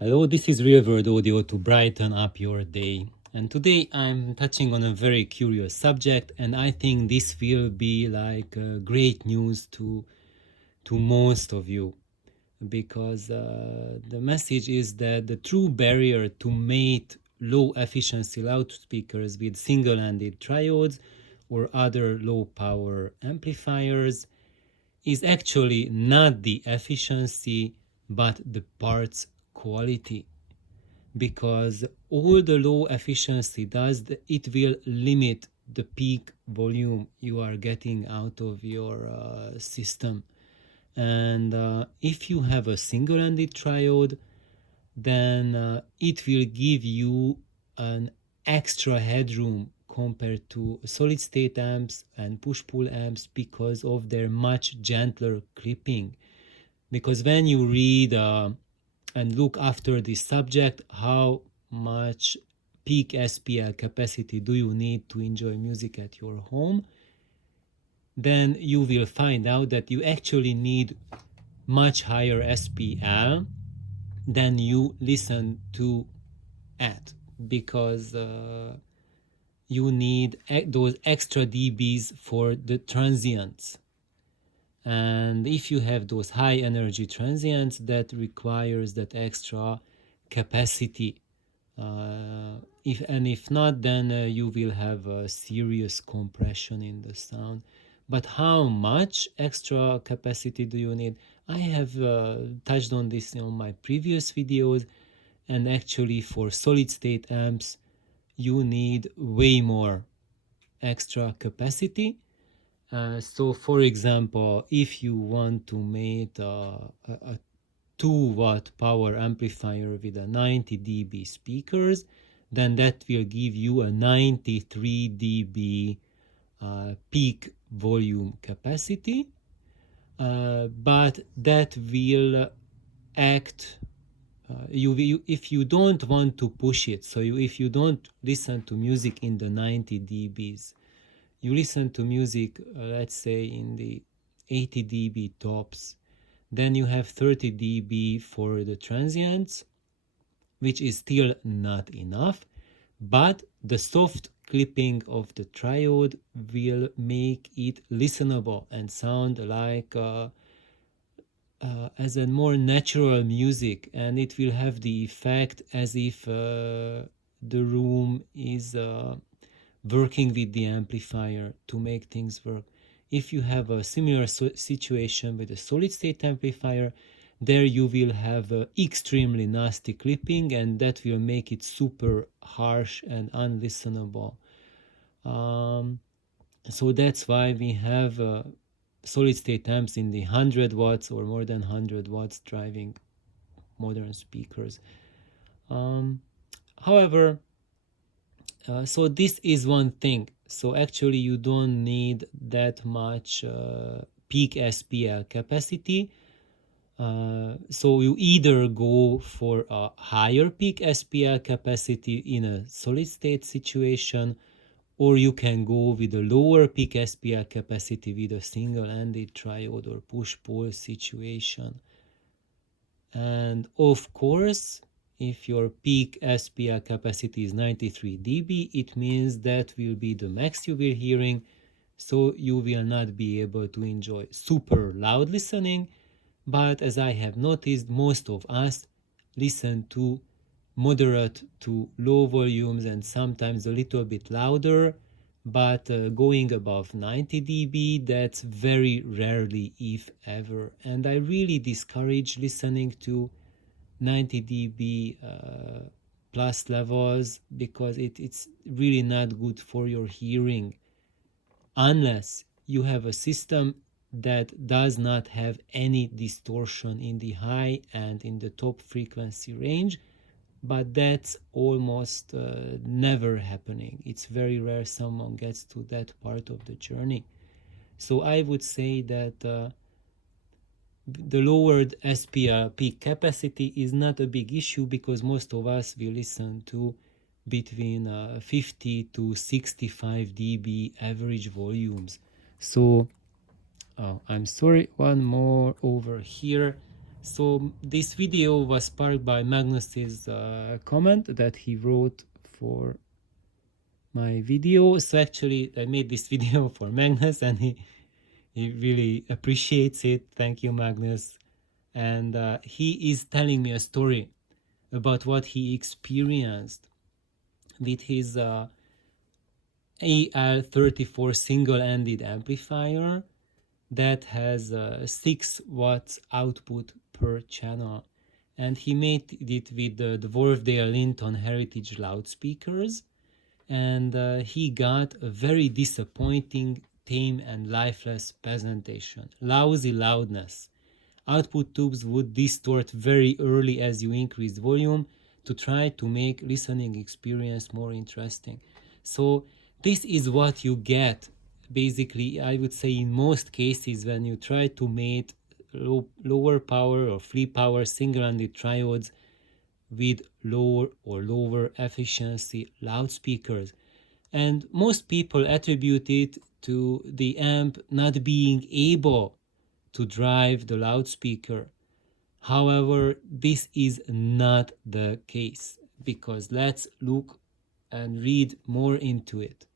Hello, this is Real World Audio to brighten up your day. And today I'm touching on a very curious subject, and I think this will be like great news to most of you because the message is that the true barrier to mate low efficiency loudspeakers with single-ended triodes or other low power amplifiers is actually not the efficiency but the parts quality, because all the low efficiency does, it will limit the peak volume you are getting out of your system. And if you have a single-ended triode, then it will give you an extra headroom compared to solid state amps and push-pull amps because of their much gentler clipping. Because when you read and look after this subject, how much peak SPL capacity do you need to enjoy music at your home, then you will find out that you actually need much higher SPL than you listen to at, because you need those extra dBs for the transients. And if you have those high energy transients, that requires that extra capacity. If not, then you will have a serious compression in the sound. But how much extra capacity do you need? I have touched on this on my previous videos, and actually for solid state amps you need way more extra capacity. So for example, if you want to make a 2-watt power amplifier with a 90 dB speakers, then that will give you a 93 dB peak volume capacity, but that will act if you don't want to push it. So if you don't listen to music in the 90 dBs, you listen to music, let's say in the 80 dB tops, then you have 30 dB for the transients, which is still not enough, but the soft clipping of the triode will make it listenable and sound like as a more natural music, and it will have the effect as if the room is working with the amplifier to make things work. If you have a similar situation with a solid state amplifier, there you will have extremely nasty clipping, and that will make it super harsh and unlistenable. So that's why we have solid state amps in the 100 watts or more than 100 watts driving modern speakers. However, so this is one thing. So actually you don't need that much peak SPL capacity. So you either go for a higher peak SPL capacity in a solid state situation, or you can go with a lower peak SPL capacity with a single-ended triode or push-pull situation. And of course, if your peak SPL capacity is 93 dB, it means that will be the max you will hearing, so you will not be able to enjoy super loud listening. But as I have noticed, most of us listen to moderate to low volumes and sometimes a little bit louder, but going above 90 dB, that's very rarely, if ever. And I really discourage listening to 90 dB plus levels, because it's really not good for your hearing, unless you have a system that does not have any distortion in the high and in the top frequency range. But that's almost never happening. It's very rare someone gets to that part of the journey. So I would say that the lowered SPL peak capacity is not a big issue, because most of us will listen to between 50 to 65 dB average volumes. So I'm sorry, one more over here. So this video was sparked by Magnus's comment that he wrote for my video. So actually I made this video for Magnus, and he really appreciates it. Thank you, Magnus. And he is telling me a story about what he experienced with his AL34 single-ended amplifier that has 6 watts output per channel. And he made it with the Dwarfdale Linton Heritage loudspeakers, and he got a very disappointing, tame and lifeless presentation. Lousy loudness. Output tubes would distort very early as you increase volume to try to make listening experience more interesting. So this is what you get basically, I would say, in most cases when you try to make lower power or free power single-ended triodes with lower or lower efficiency loudspeakers. And most people attribute it to the amp not being able to drive the loudspeaker. However, this is not the case, because let's look and read more into it.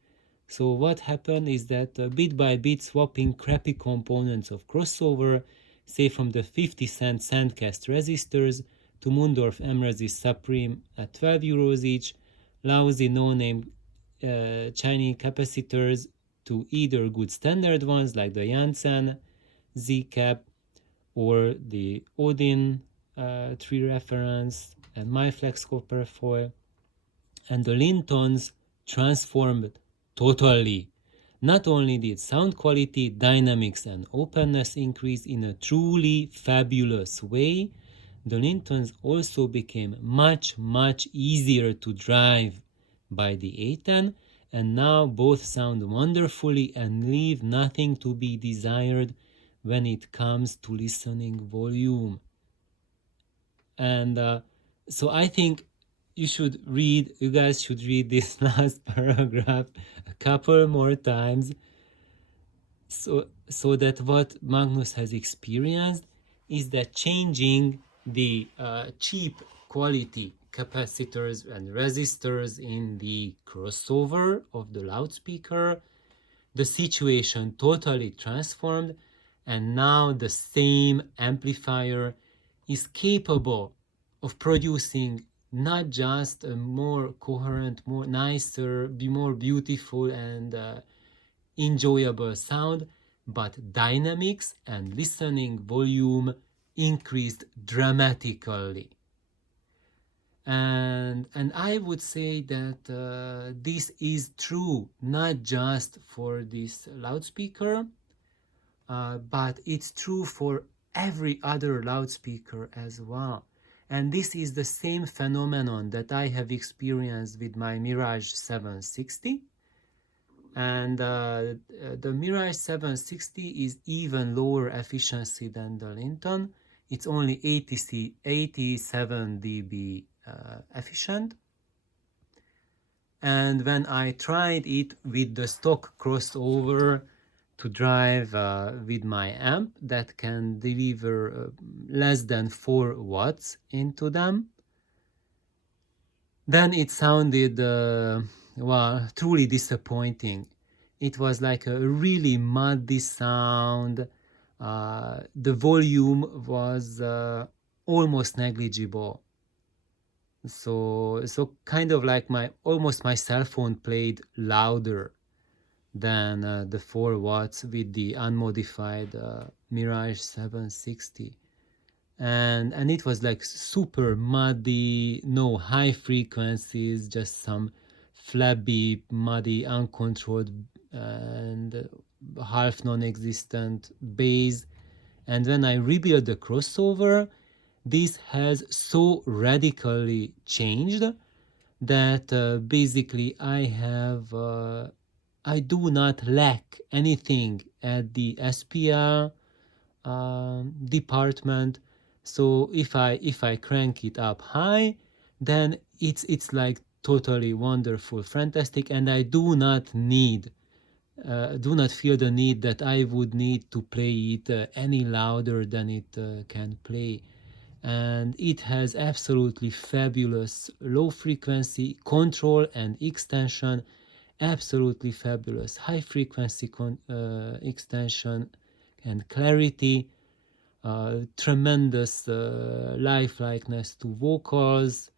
So what happened is that bit by bit swapping crappy components of crossover, say from the 50-cent Sandcast resistors to Mundorf Emrezi Supreme at 12 euros each, lousy no-name Chinese capacitors to either good standard ones like the Janssen Z-Cap or the Odin 3 reference and MyFlex copper foil, and the Lintons transformed totally. Not only did sound quality, dynamics and openness increase in a truly fabulous way, the Lintons also became much easier to drive by the A10, and now both sound wonderfully and leave nothing to be desired when it comes to listening volume. And so I think you guys should read this last paragraph a couple more times, so that what Magnus has experienced is that changing the cheap quality capacitors and resistors in the crossover of the loudspeaker, the situation totally transformed, and now the same amplifier is capable of producing not just a more coherent, more nicer, more beautiful and enjoyable sound, but dynamics and listening volume increased dramatically. And I would say that this is true not just for this loudspeaker, but it's true for every other loudspeaker as well. And this is the same phenomenon that I have experienced with my Mirage 760. And the Mirage 760 is even lower efficiency than the Linton. It's only 87 dB efficient. And when I tried it with the stock crossover to drive with my amp that can deliver less than 4 watts into them, then it sounded truly disappointing. It was like a really muddy sound. The volume was almost negligible. So kind of like my cell phone played louder than the 4 watts with the unmodified Mirage 760. And it was like super muddy, no high frequencies, just some flabby, muddy, uncontrolled and half non-existent bass. And when I rebuilt the crossover, this has so radically changed that basically I do not lack anything at the SPL department. So if I crank it up high, then it's like totally wonderful, fantastic, and I do not feel the need that I would need to play it any louder than it can play. and it has absolutely fabulous low frequency control and extension, absolutely fabulous high frequency extension and clarity, tremendous lifelikeness to vocals,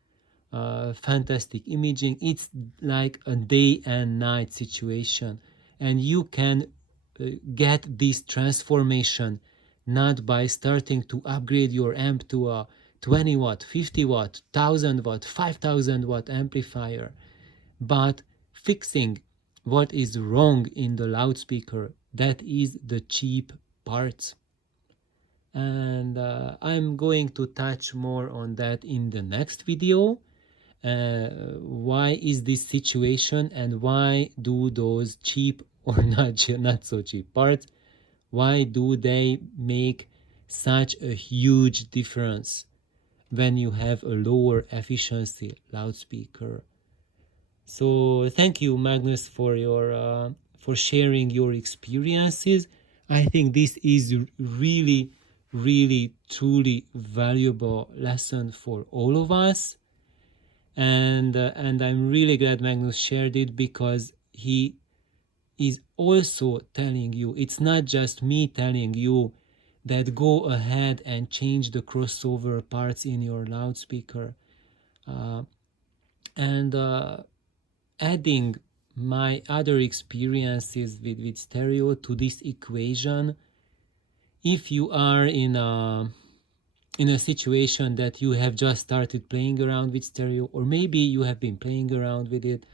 fantastic imaging. It's like a day and night situation, and you can get this transformation not by starting to upgrade your amp to a 20 watt, 50 watt, 1000 watt, 5000 watt amplifier, but fixing what is wrong in the loudspeaker, that is the cheap parts. And I'm going to touch more on that in the next video. Why is this situation, and why do those cheap or not so cheap parts, why do they make such a huge difference when you have a lower efficiency loudspeaker? So thank you, Magnus, for your for sharing your experiences. I think this is really, really, truly valuable lesson for all of us, and I'm really glad Magnus shared it, because he is also telling you, it's not just me telling you that go ahead and change the crossover parts in your loudspeaker, and adding my other experiences with stereo to this equation. If you are in a situation that you have just started playing around with stereo, or maybe you have been playing around with it,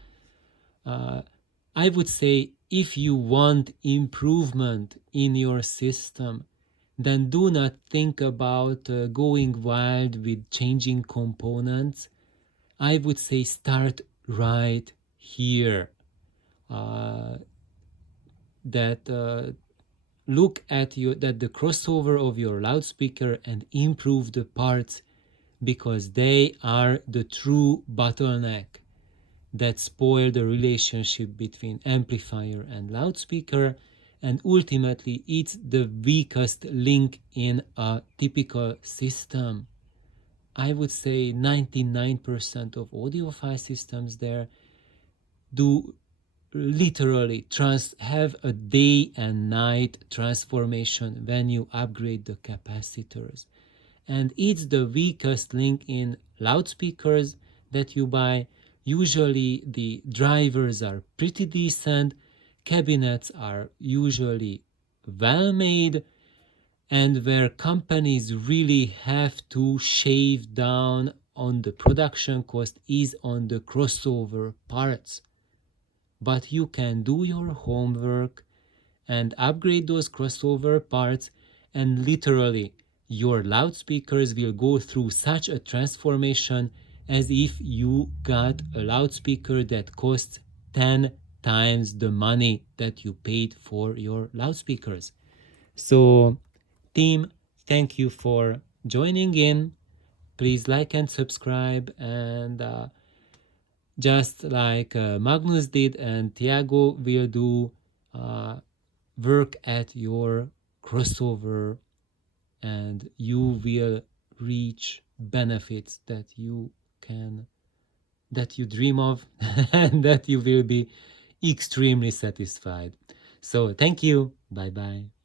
I would say if you want improvement in your system, then do not think about going wild with changing components. I would say start right here. Look at the crossover of your loudspeaker and improve the parts, because they are the true bottleneck that spoil the relationship between amplifier and loudspeaker, and ultimately it's the weakest link in a typical system. I would say 99% of audiophile systems there do literally have a day and night transformation when you upgrade the capacitors. And it's the weakest link in loudspeakers that you buy. Usually the drivers are pretty decent, cabinets are usually well made, and where companies really have to shave down on the production cost is on the crossover parts. But you can do your homework and upgrade those crossover parts, and literally your loudspeakers will go through such a transformation as if you got a loudspeaker that costs 10 times the money that you paid for your loudspeakers. So, team, thank you for joining in. Please like and subscribe, and just like Magnus did and Tiago will do, work at your crossover, and you will reach benefits that you dream of and that you will be extremely satisfied. So thank you. Bye bye.